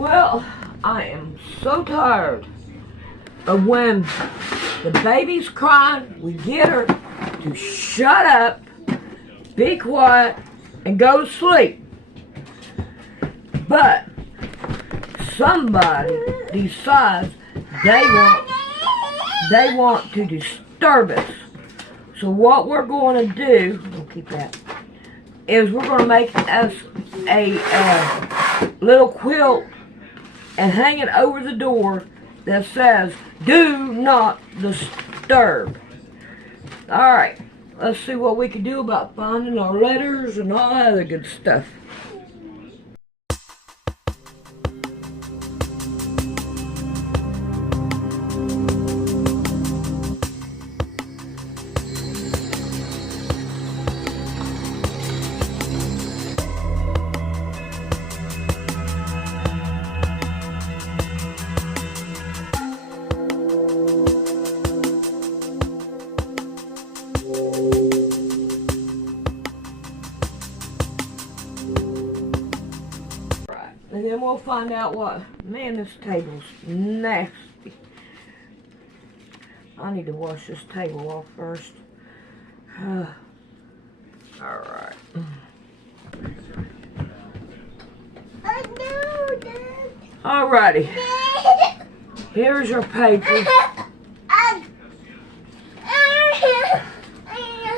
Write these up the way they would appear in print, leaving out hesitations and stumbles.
Well, I am so tired of when the baby's crying, we get her to shut up, be quiet, and go to sleep. But somebody decides they want to disturb us. So what we're going to do, we'll keep that, is we're going to make us a little quilt and hang it over the door that says, "Do not disturb." Alright, let's see what we can do about finding our letters and all that other good stuff. And then we'll find out what. Man, this table's nasty. I need to wash this table off first. Alright. Alrighty. Here's your paper.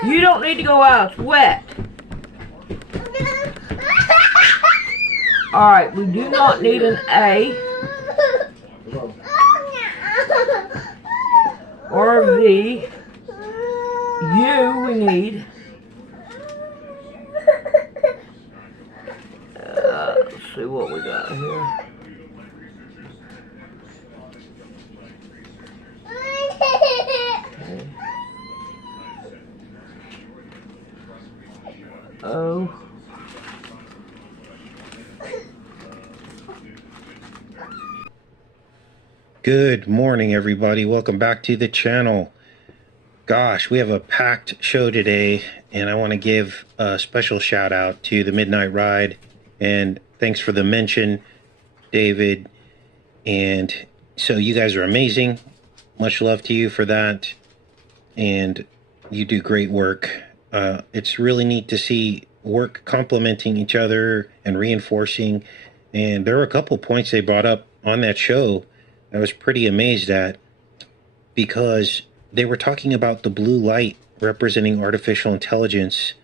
You don't need to go out. It's wet. Alright, we do not need an A or a V. U we need. Let's see what we got here. Okay. O. Good morning, everybody. Welcome back to the channel. Gosh, we have a packed show today, and I want to give a special shout out to the Midnight Ride, and thanks for the mention, David. And so you guys are amazing. Much love to you for that, and you do great work. It's really neat to see work complementing each other and reinforcing, and there were a couple points they brought up on that show I was pretty amazed at, because they were talking about the blue light representing artificial intelligence.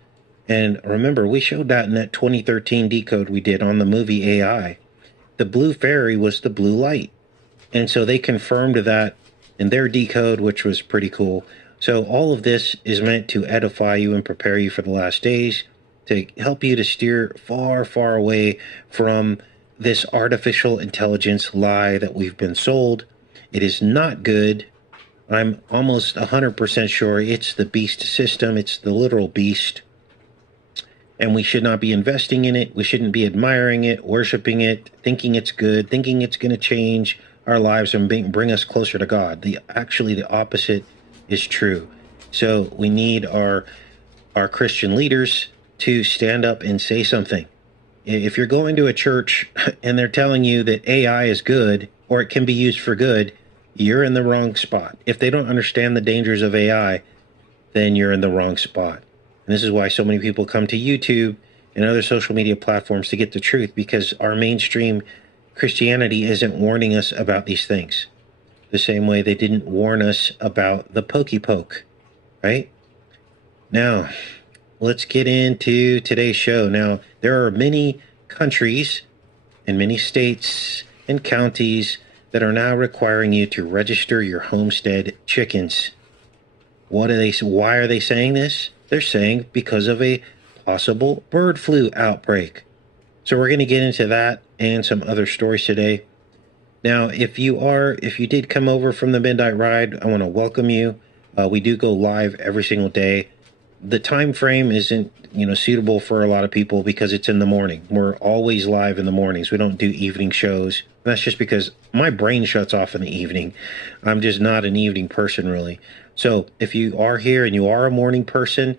And remember, we showed that in that 2013 decode we did on the movie AI. The blue fairy was the blue light. And so they confirmed that in their decode, which was pretty cool. So all of this is meant to edify you and prepare you for the last days, to help you to steer far, far away from this artificial intelligence lie that we've been sold. It is not good. I'm almost 100% sure it's the beast system. It's the literal beast. And we should not be investing in it. We shouldn't be admiring it, worshiping it, thinking it's good, thinking it's going to change our lives and bring us closer to God. Actually, the opposite is true. So we need our Christian leaders to stand up and say something. If you're going to a church and they're telling you that AI is good, or it can be used for good, you're in the wrong spot. If they don't understand the dangers of AI, then you're in the wrong spot. And this is why so many people come to YouTube and other social media platforms to get the truth, because our mainstream Christianity isn't warning us about these things. The same way they didn't warn us about the pokey poke, right? Now, let's get into today's show. Now, there are many countries and many states and counties that are now requiring you to register your homestead chickens. Why are they saying this? They're saying because of a possible bird flu outbreak. So we're going to get into that and some other stories today. Now, if you did come over from the Midnight Ride, I want to welcome you. We do go live every single day. The time frame isn't, suitable for a lot of people because it's in the morning. We're always live in the mornings. We don't do evening shows. That's just because my brain shuts off in the evening. I'm just not an evening person, really. So if you are here and you are a morning person,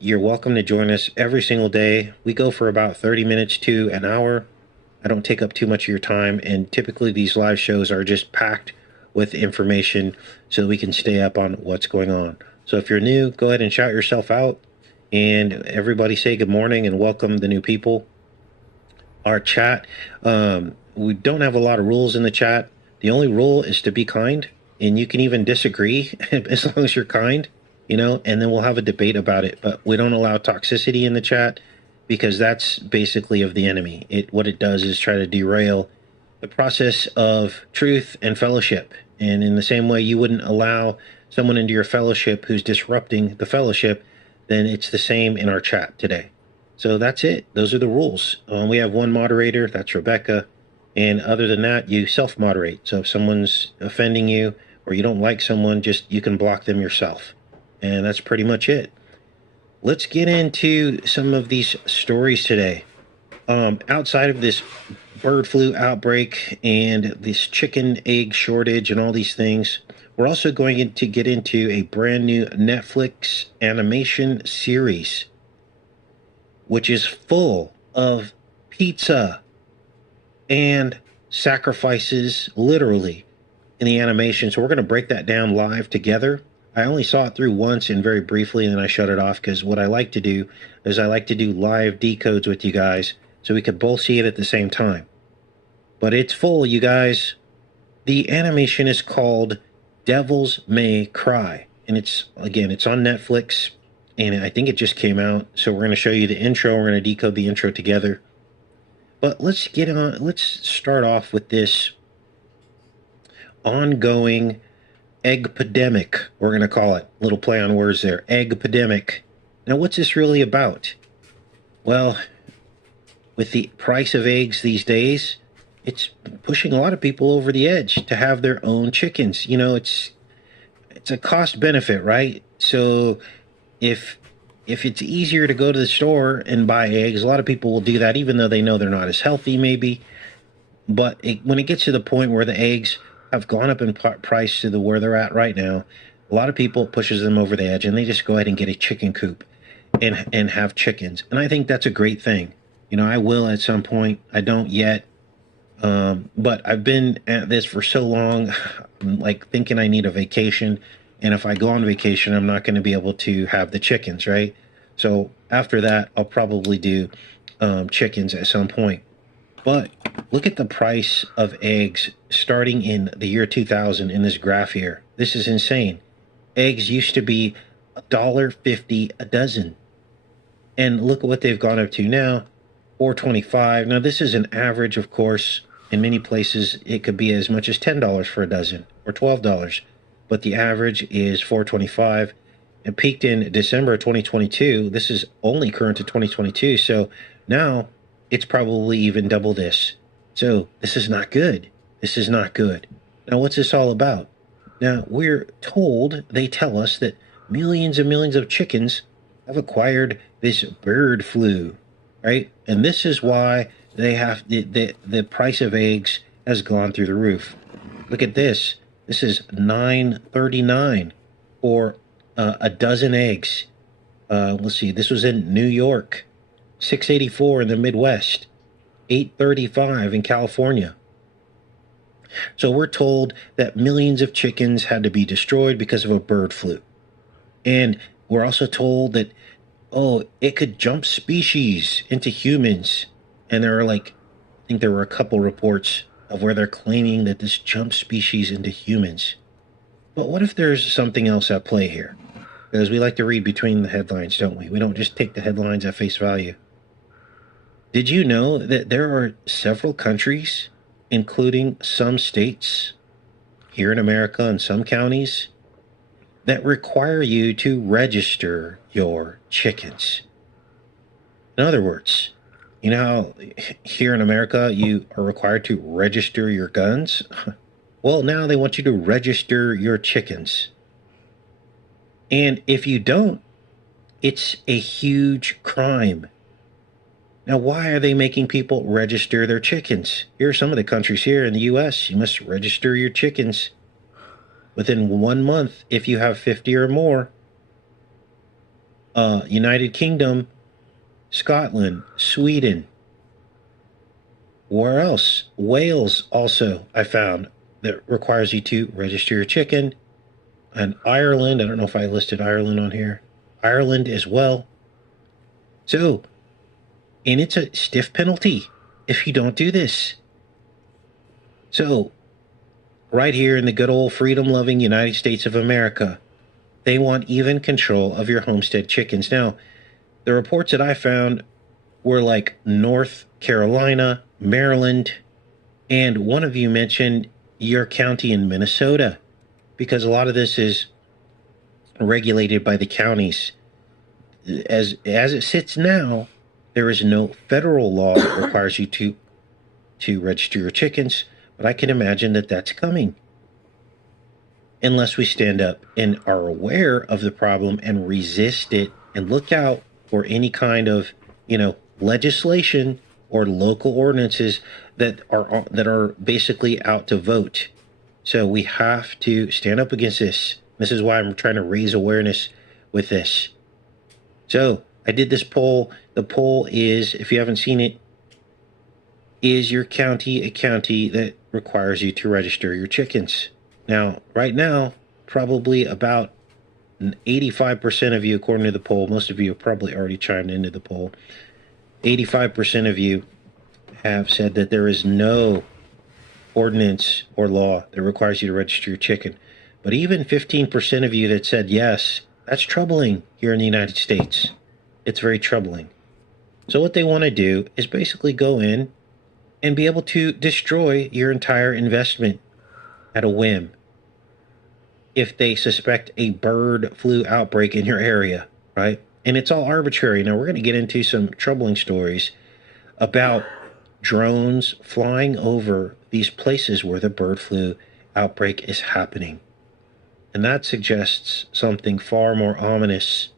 you're welcome to join us every single day. We go for about 30 minutes to an hour. I don't take up too much of your time, and typically these live shows are just packed with information so we can stay up on what's going on. So if you're new, go ahead and shout yourself out, and everybody say good morning and welcome the new people. Our chat, we don't have a lot of rules in the chat. The only rule is to be kind, and you can even disagree as long as you're kind, you know, and then we'll have a debate about it. But we don't allow toxicity in the chat because that's basically of the enemy. What it does is try to derail the process of truth and fellowship. And in the same way you wouldn't allow someone into your fellowship who's disrupting the fellowship, then it's the same in our chat today. So that's it. Those are the rules. We have one moderator, that's Rebecca. And other than that, you self-moderate. So if someone's offending you or you don't like someone, you can block them yourself. And that's pretty much it. Let's get into some of these stories today. Outside of this bird flu outbreak and this chicken egg shortage and all these things, we're also going to get into a brand new Netflix animation series, which is full of pizza and sacrifices, literally, in the animation. So we're going to break that down live together. I only saw it through once and very briefly, and then I shut it off because what I like to do is I like to do live decodes with you guys so we could both see it at the same time. But it's full, you guys. The animation is called Devils May Cry, and it's on Netflix, and I think it just came out. So we're going to show you the intro. We're going to decode the intro together. But let's start off with this ongoing eggpidemic, we're going to call it. Little play on words there. Eggpidemic. Now, what's this really about? Well, with the price of eggs these days, it's pushing a lot of people over the edge to have their own chickens. You know, it's a cost benefit, right? So if it's easier to go to the store and buy eggs, a lot of people will do that, even though they know they're not as healthy, maybe. But when it gets to the point where the eggs have gone up in price to where they're at right now, a lot of people pushes them over the edge, and they just go ahead and get a chicken coop and have chickens. And I think that's a great thing. You know, I will at some point. I don't yet. But I've been at this for so long, I'm like thinking I need a vacation. And if I go on vacation, I'm not going to be able to have the chickens, right? So after that, I'll probably do chickens at some point. But look at the price of eggs starting in the year 2000 in this graph here. This is insane. Eggs used to be $1.50 a dozen. And look at what they've gone up to now, $4.25. Now, this is an average, of course. In many places, it could be as much as $10 for a dozen or $12. But the average is $4.25. It peaked in December 2022. This is only current to 2022. So now it's probably even double this. So this is not good. This is not good. Now, what's this all about? Now, we're told, they tell us that millions and millions of chickens have acquired this bird flu, right? And this is why they have the price of eggs has gone through the roof. Look at this. This is $9.39 for a dozen eggs. Let's see. This was in New York. $6.84 in the Midwest. $8.35 in California. So we're told that millions of chickens had to be destroyed because of a bird flu. And we're also told that, it could jump species into humans. And there are I think there were a couple reports of where they're claiming that this jumps species into humans. But what if there's something else at play here? Because we like to read between the headlines, don't we? We don't just take the headlines at face value. Did you know that there are several countries, including some states here in America and some counties, that require you to register your chickens? In other words, you know how here in America you are required to register your guns? Well, now they want you to register your chickens. And if you don't, it's a huge crime. Now, why are they making people register their chickens? Here are some of the countries here in the U.S. You must register your chickens within 1 month if you have 50 or more. United Kingdom, Scotland, Sweden. Where else? Wales also, I found, that requires you to register your chicken. And Ireland, I don't know if I listed Ireland on here. Ireland as well. So, and it's a stiff penalty if you don't do this. So, right here in the good old freedom-loving United States of America, they want even control of your homestead chickens. Now, the reports that I found were like North Carolina, Maryland, and one of you mentioned your county in Minnesota, because a lot of this is regulated by the counties. As it sits now, there is no federal law that requires you to register your chickens, but I can imagine that that's coming. Unless we stand up and are aware of the problem and resist it and look out for any kind of, legislation or local ordinances that are basically out to vote. So we have to stand up against this. This is why I'm trying to raise awareness with this. So I did this poll. The poll is, if you haven't seen it, is your county a county that requires you to register your chickens? Now, right now, probably about 85% of you, according to the poll, most of you have probably already chimed into the poll, 85% of you have said that there is no ordinance or law that requires you to register your chicken. But even 15% of you that said yes, that's troubling here in the United States. It's very troubling. So what they want to do is basically go in and be able to destroy your entire investment at a whim if they suspect a bird flu outbreak in your area, right? And it's all arbitrary. Now, we're going to get into some troubling stories about drones flying over these places where the bird flu outbreak is happening. And that suggests something far more ominous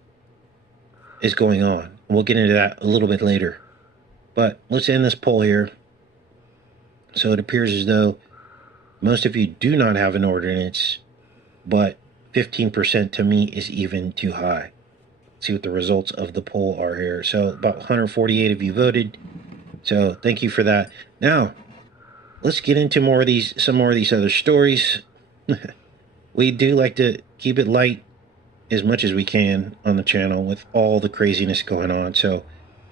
is going on. And we'll get into that a little bit later. But let's end this poll here. So it appears as though most of you do not have an ordinance, but 15% to me is even too high. Let's see what the results of the poll are here. So about 148 of you voted. So thank you for that. Now, let's get into some more of these other stories. We do like to keep it light as much as we can on the channel with all the craziness going on. So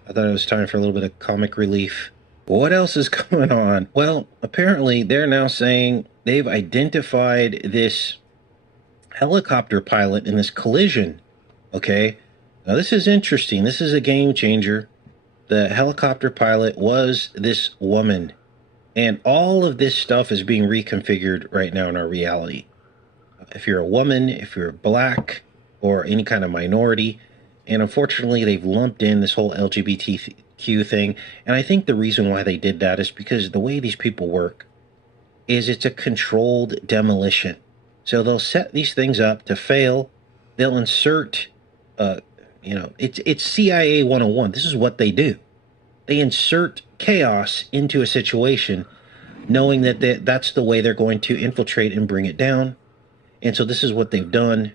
I thought it was time for a little bit of comic relief. What else is going on? Well, apparently they're now saying they've identified this helicopter pilot in this collision. Okay, now this is interesting. This is a game changer. The helicopter pilot was this woman, and all of this stuff is being reconfigured right now in our reality. If you're a woman, if you're black, or any kind of minority, and unfortunately they've lumped in this whole LGBTQ thing, and I think the reason why they did that is because the way these people work is it's a controlled demolition. So they'll set these things up to fail. They'll insert, it's CIA 101. This is what they do. They insert chaos into a situation, knowing that that's the way they're going to infiltrate and bring it down. And so this is what they've done.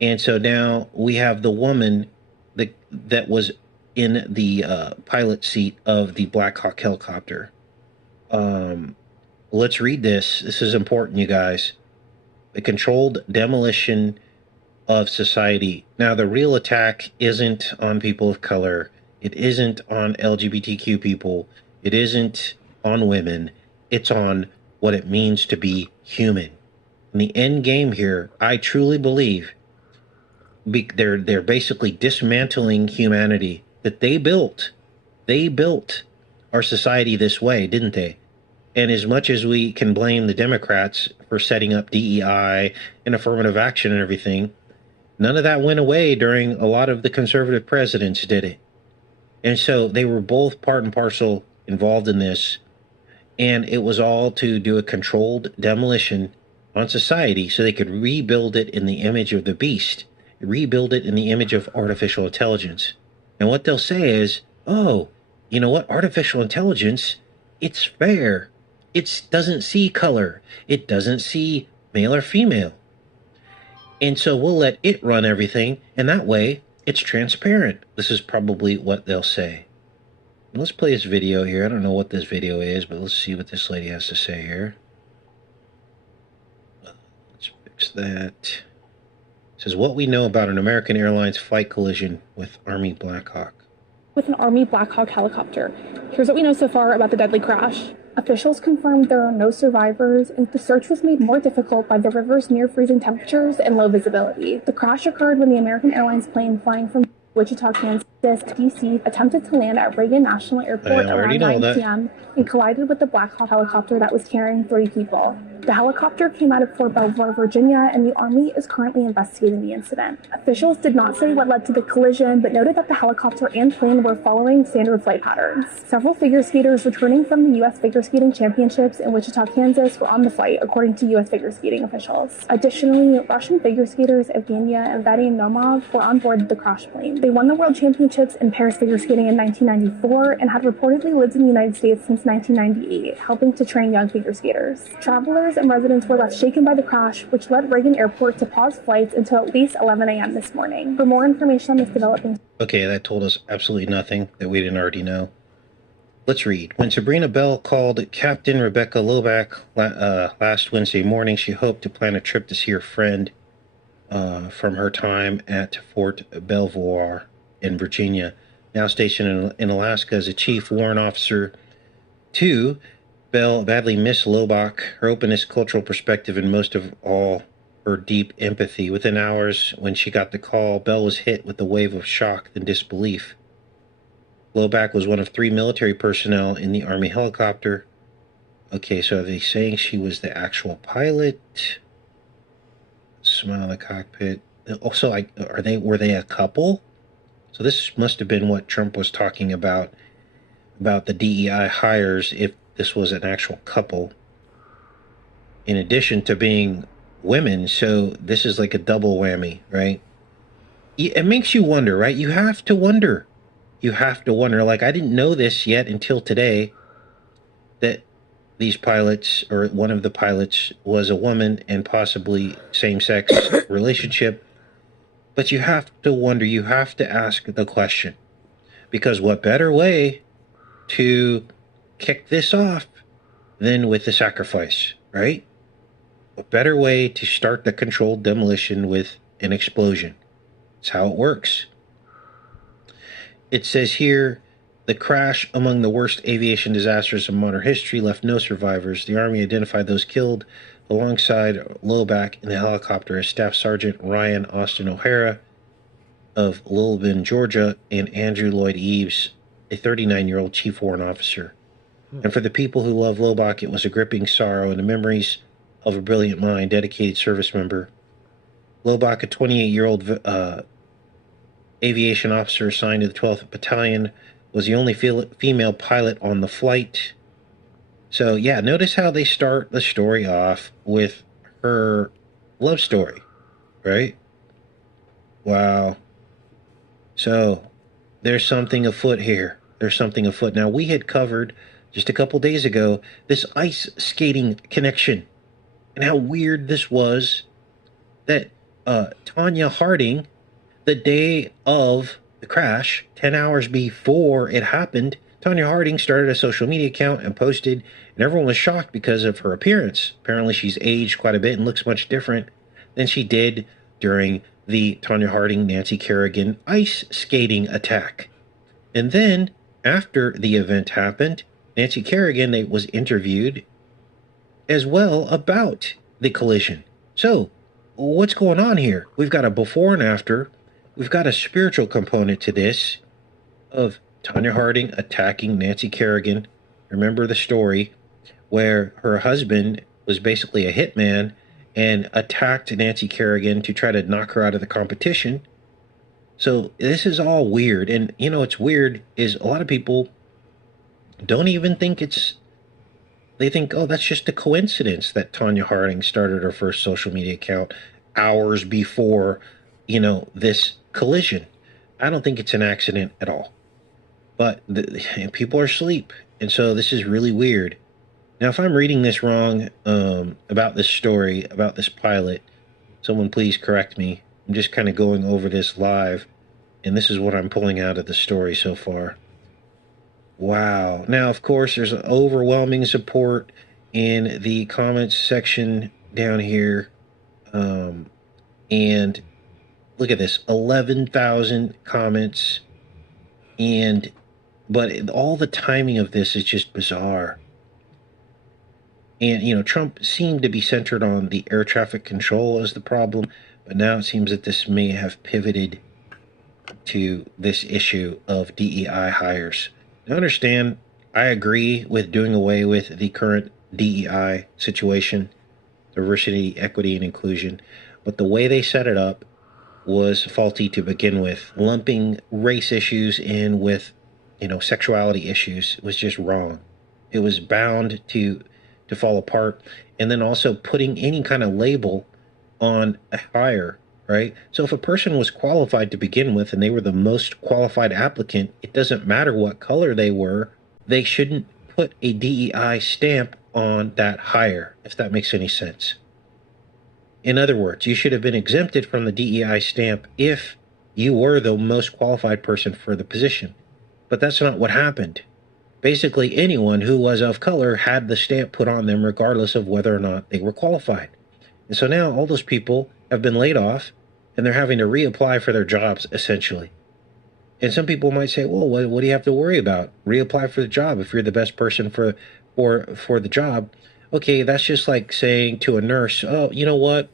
And so now we have the woman that was in the pilot seat of the Black Hawk helicopter. Let's read this. This is important, you guys. The controlled demolition of society. Now, the real attack isn't on people of color. It isn't on LGBTQ people. It isn't on women. It's on what it means to be human. And the end game here, I truly believe, they're basically dismantling humanity that they built. They built our society this way, didn't they? And as much as we can blame the Democrats for setting up DEI and affirmative action and everything, none of that went away during a lot of the conservative presidents, did it? And so they were both part and parcel involved in this. And it was all to do a controlled demolition on society so they could rebuild it in the image of the beast, rebuild it in the image of artificial intelligence. And what they'll say is, oh, you know what? Artificial intelligence, it's fair. It doesn't see color. It doesn't see male or female. And so we'll let it run everything. And that way it's transparent. This is probably what they'll say. let's play this video here. I don't know what this video is, but let's see what this lady has to say here. Let's fix that. It says, what we know about an American Airlines flight collision with Army Black Hawk. With an Army Black Hawk helicopter. Here's what we know so far about the deadly crash. Officials confirmed there are no survivors, and the search was made more difficult by the river's near freezing temperatures and low visibility. The crash occurred when the American Airlines plane flying from Wichita, Kansas to D.C. attempted to land at Reagan National Airport around 9 p.m. and collided with the Black Hawk helicopter that was carrying 3 people. The helicopter came out of Fort Belvoir, Virginia, and the Army is currently investigating the incident. Officials did not say what led to the collision, but noted that the helicopter and plane were following standard flight patterns. Several figure skaters returning from the U.S. Figure Skating Championships in Wichita, Kansas were on the flight, according to U.S. figure skating officials. Additionally, Russian figure skaters Evgenia and Vadim Nomov were on board the crash plane. They won the World Championships in Paris figure skating in 1994 and had reportedly lived in the United States since 1998, helping to train young figure skaters. Travelers and residents were left shaken by the crash, which led Reagan Airport to pause flights until at least 11 a.m. this morning. For more information on this developing... Okay, that told us absolutely nothing that we didn't already know. Let's read. When Sabrina Bell called Captain Rebecca Loback last Wednesday morning, she hoped to plan a trip to see her friend from her time at Fort Belvoir in Virginia, now stationed in Alaska as a chief warrant officer. 2, Bell badly missed Loback, her openness, cultural perspective, and most of all, her deep empathy. Within hours, when she got the call, Bell was hit with a wave of shock and disbelief. Loback was one of 3 military personnel in the Army helicopter. Okay, so are they saying she was the actual pilot? Smile in the cockpit. Also, were they a couple? So this must have been what Trump was talking about the DEI hires, if this was an actual couple, in addition to being women. So this is like a double whammy, right? It makes you wonder, right? You have to wonder. Like, I didn't know this yet until today, that these pilots, or one of the pilots, was a woman and possibly same-sex relationship. But you have to wonder, you have to ask the question, because what better way to kick this off than with the sacrifice, right? What better way to start the controlled demolition with an explosion? It's how it works. It says here, the crash, among the worst aviation disasters in modern history, left no survivors. The Army identified those killed alongside Loback in the helicopter as Staff Sergeant Ryan Austin O'Hara of Lilburn, Georgia, and Andrew Lloyd Eves, a 39-year-old chief warrant officer. And for the people who love Loback, it was a gripping sorrow and the memories of a brilliant mind, dedicated service member. Loback, a 28-year-old aviation officer assigned to the 12th Battalion, was the only female pilot on the flight. So, yeah, notice how they start the story off with her love story, right? Wow. So, there's something afoot here. There's something afoot. Now, we had covered just a couple days ago this ice skating connection and how weird this was, that Tonya Harding, the day of the crash, 10 hours before it happened, Tonya Harding started a social media account and posted, and everyone was shocked because of her appearance. Apparently she's aged quite a bit and looks much different than she did during the Tonya Harding, Nancy Kerrigan ice skating attack. And then, after the event happened, Nancy Kerrigan was interviewed as well about the collision. So, what's going on here? We've got a before and after. We've got a spiritual component to this of Tonya Harding attacking Nancy Kerrigan. Remember the story where her husband was basically a hitman and attacked Nancy Kerrigan to try to knock her out of the competition. So this is all weird. And, you know, what's weird is a lot of people don't even think they think, oh, that's just a coincidence that Tonya Harding started her first social media account hours before, you know, this collision. I don't think it's an accident at all. But people are asleep. And so this is really weird. Now, if I'm reading this wrong about this story, about this pilot, someone please correct me. I'm just kind of going over this live, and this is what I'm pulling out of the story so far. Wow. Now, of course, there's overwhelming support in the comments section down here. And look at this, 11,000 comments. But all the timing of this is just bizarre. And, Trump seemed to be centered on the air traffic control as the problem, but now it seems that this may have pivoted to this issue of DEI hires. Now, understand, I agree with doing away with the current DEI situation, diversity, equity, and inclusion, but the way they set it up was faulty to begin with. Lumping race issues in with, sexuality issues was just wrong. It was bound to fall apart. And then also putting any kind of label on a hire, right? So if a person was qualified to begin with and they were the most qualified applicant, it doesn't matter what color they were, they shouldn't put a DEI stamp on that hire, if that makes any sense. In other words, you should have been exempted from the DEI stamp if you were the most qualified person for the position. But that's not what happened. Basically, anyone who was of color had the stamp put on them regardless of whether or not they were qualified. And so now all those people have been laid off and they're having to reapply for their jobs, essentially. And some people might say, well, what do you have to worry about? Reapply for the job if you're the best person for the job. Okay, that's just like saying to a nurse, oh, you know what?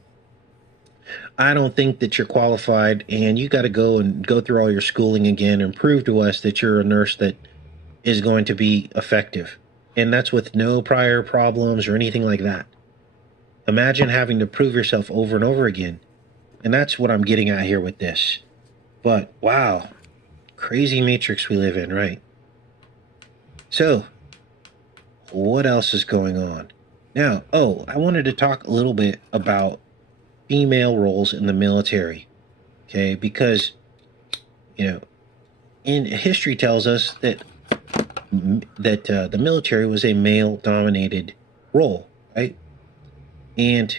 I don't think that you're qualified and you got to go through all your schooling again and prove to us that you're a nurse that is going to be effective. And that's with no prior problems or anything like that. Imagine having to prove yourself over and over again. And that's what I'm getting at here with this. But wow, crazy matrix we live in, right? So, what else is going on? Now, I wanted to talk a little bit about female roles in the military. Okay, because, history tells us that the military was a male-dominated role, right? And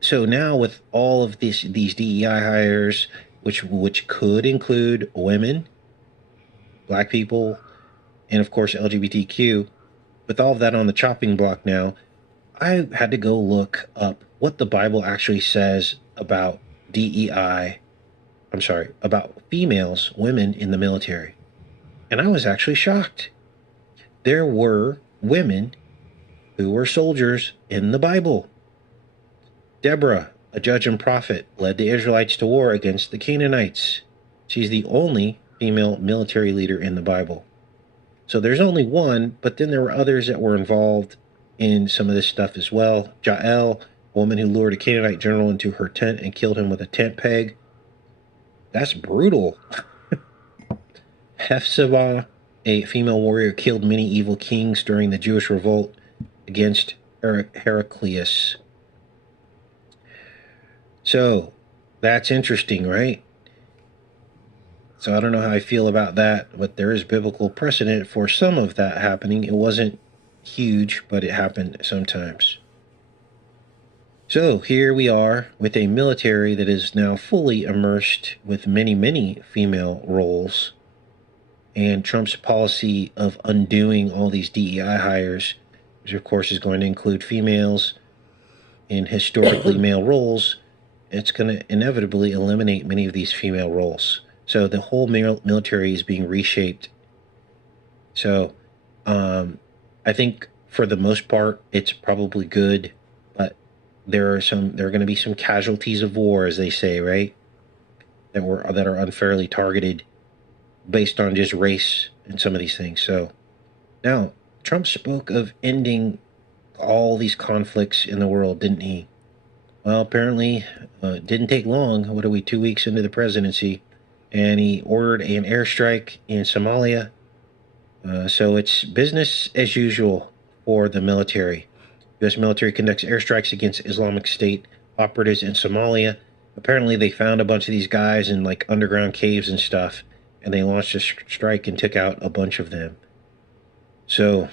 so now with all of these DEI hires, which could include women, black people, and of course LGBTQ, with all of that on the chopping block now, I had to go look up what the Bible actually says about about females, women in the military. And I was actually shocked. There were women who were soldiers in the Bible. Deborah, a judge and prophet, led the Israelites to war against the Canaanites. She's the only female military leader in the Bible. So there's only one, but then there were others that were involved in some of this stuff as well. Jael, a woman who lured a Canaanite general into her tent and killed him with a tent peg. That's brutal. Hephzibah, a female warrior, killed many evil kings during the Jewish revolt against Heraclius. So, that's interesting, right? So I don't know how I feel about that, but there is biblical precedent for some of that happening. It wasn't huge, but it happened sometimes. So here we are with a military that is now fully immersed with many, many female roles. And Trump's policy of undoing all these DEI hires, which of course is going to include females in historically male roles, it's going to inevitably eliminate many of these female roles. So the whole military is being reshaped. So I think for the most part, it's probably good, but there are going to be some casualties of war, as they say, right? That are unfairly targeted based on just race and some of these things. So now Trump spoke of ending all these conflicts in the world, didn't he? Well, apparently it didn't take long. What are we, 2 weeks into the presidency? And he ordered an airstrike in Somalia. So it's business as usual for the military. U.S. military conducts airstrikes against Islamic State operatives in Somalia. Apparently they found a bunch of these guys in like underground caves and stuff, and they launched a strike and took out a bunch of them. So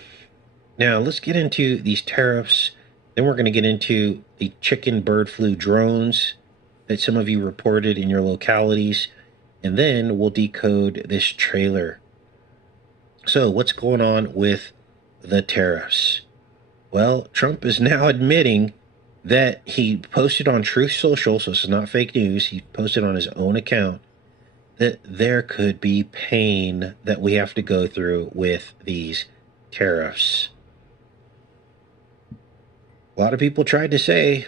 now let's get into these tariffs. Then we're going to get into the chicken bird flu drones that some of you reported in your localities. And then we'll decode this trailer. So what's going on with the tariffs? Well, Trump is now admitting that he posted on Truth Social, so this is not fake news, he posted on his own account that there could be pain that we have to go through with these tariffs. A lot of people tried to say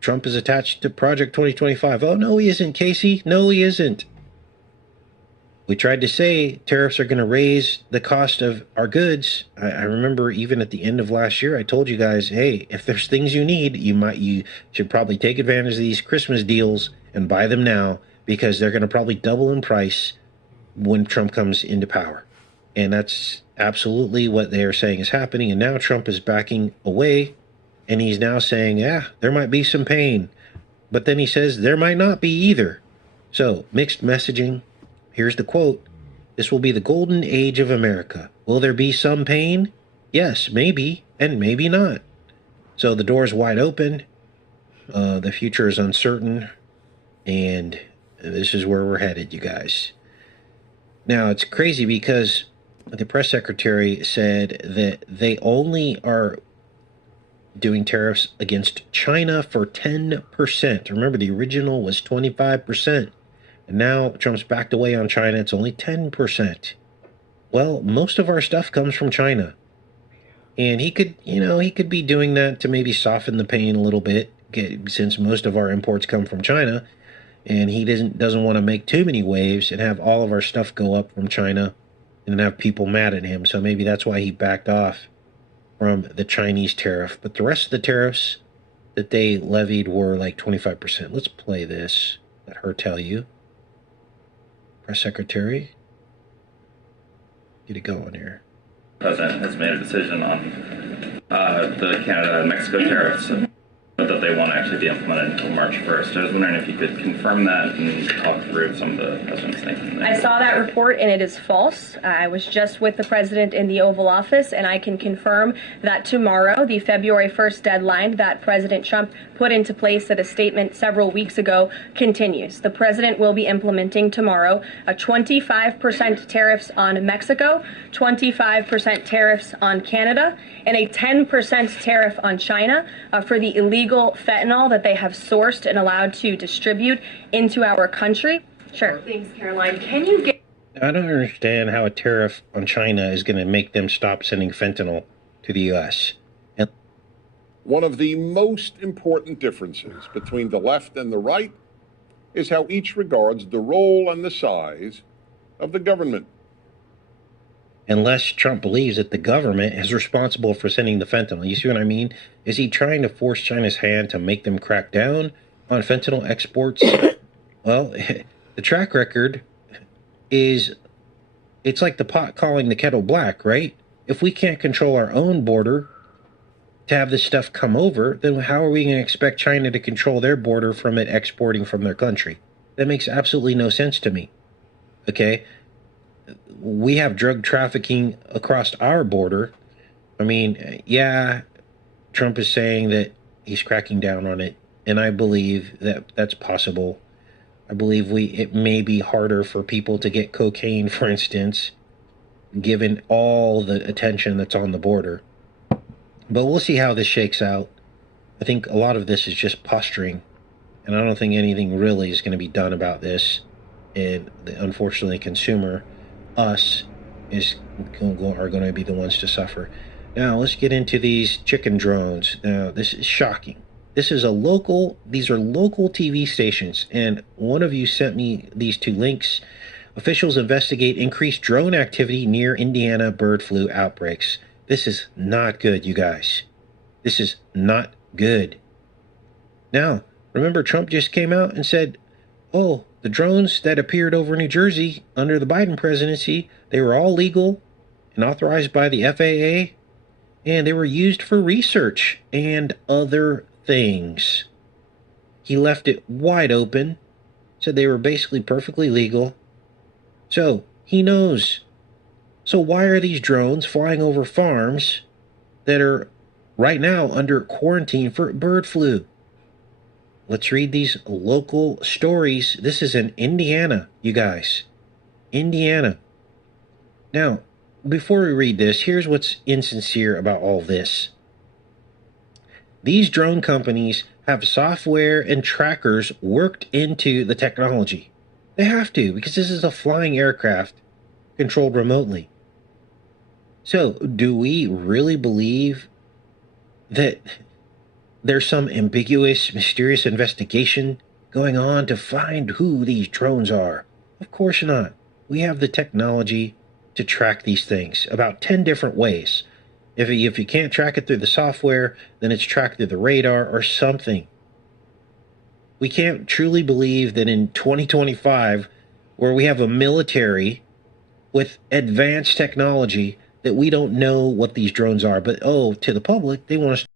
Trump is attached to Project 2025. Oh, no, he isn't, Casey. No, he isn't. We tried to say tariffs are going to raise the cost of our goods. I remember even at the end of last year, I told you guys, hey, if there's things you need, you should probably take advantage of these Christmas deals and buy them now, because they're going to probably double in price when Trump comes into power. And that's absolutely what they are saying is happening. And now Trump is backing away, and he's now saying, yeah, there might be some pain. But then he says there might not be either. So mixed messaging. Here's the quote. This will be the golden age of America. Will there be some pain? Yes, maybe, and maybe not. So the door is wide open. The future is uncertain. And this is where we're headed, you guys. Now, it's crazy because the press secretary said that they only are doing tariffs against China for 10%. Remember, the original was 25%. And now Trump's backed away on China. It's only 10%. Well, most of our stuff comes from China. And he could be doing that to maybe soften the pain a little bit, since most of our imports come from China. And he doesn't want to make too many waves and have all of our stuff go up from China and have people mad at him. So maybe that's why he backed off from the Chinese tariff. But the rest of the tariffs that they levied were like 25%. Let's play this. Let her tell you. Press secretary. Get it going here. The president has made a decision on the Canada and Mexico tariffs that they won't actually be implemented until March 1st. I was wondering if you could confirm that and talk through some of the president's thinking. I saw that report and it is false. I was just with the president in the Oval Office, and I can confirm that tomorrow, the February 1st deadline that President Trump put into place at a statement several weeks ago, continues. The president will be implementing tomorrow a 25% tariffs on Mexico, 25% tariffs on Canada, and a 10% tariff on China for the illegal fentanyl that they have sourced and allowed to distribute into our country. Sure. Thanks, Caroline. Can you get... I don't understand how a tariff on China is going to make them stop sending fentanyl to the U.S. One of the most important differences between the left and the right is how each regards the role and the size of the government. Unless Trump believes that the government is responsible for sending the fentanyl. You see what I mean? Is he trying to force China's hand to make them crack down on fentanyl exports? Well, the track record is, it's like the pot calling the kettle black, right? If we can't control our own border to have this stuff come over, then how are we going to expect China to control their border from it exporting from their country? That makes absolutely no sense to me. Okay? We have drug trafficking across our border. I mean, yeah, Trump is saying that he's cracking down on it, and I believe that that's possible. I believe it may be harder for people to get cocaine, for instance, given all the attention that's on the border. But we'll see how this shakes out. I think a lot of this is just posturing, and I don't think anything really is going to be done about this. And unfortunately, consumer, us, are going to be the ones to suffer. Now, let's get into these chicken drones. Now, this is shocking. These are local TV stations, and one of you sent me these two links. Officials investigate increased drone activity near Indiana bird flu outbreaks. This is not good, you guys. This is not good. Now, remember Trump just came out and said, oh, the drones that appeared over New Jersey under the Biden presidency, they were all legal and authorized by the FAA, and they were used for research and other things. He left it wide open, said they were basically perfectly legal. So, he knows. So why are these drones flying over farms that are right now under quarantine for bird flu? Let's read these local stories. This is in Indiana, you guys. Indiana. Now, before we read this, here's what's insincere about all this. These drone companies have software and trackers worked into the technology. They have to, because this is a flying aircraft controlled remotely. So, do we really believe that there's some ambiguous, mysterious investigation going on to find who these drones are? Of course not. We have the technology to track these things about 10 different ways. If you can't track it through the software, then it's tracked through the radar or something. We can't truly believe that in 2025, where we have a military with advanced technology, that we don't know what these drones are. But, to the public, they want us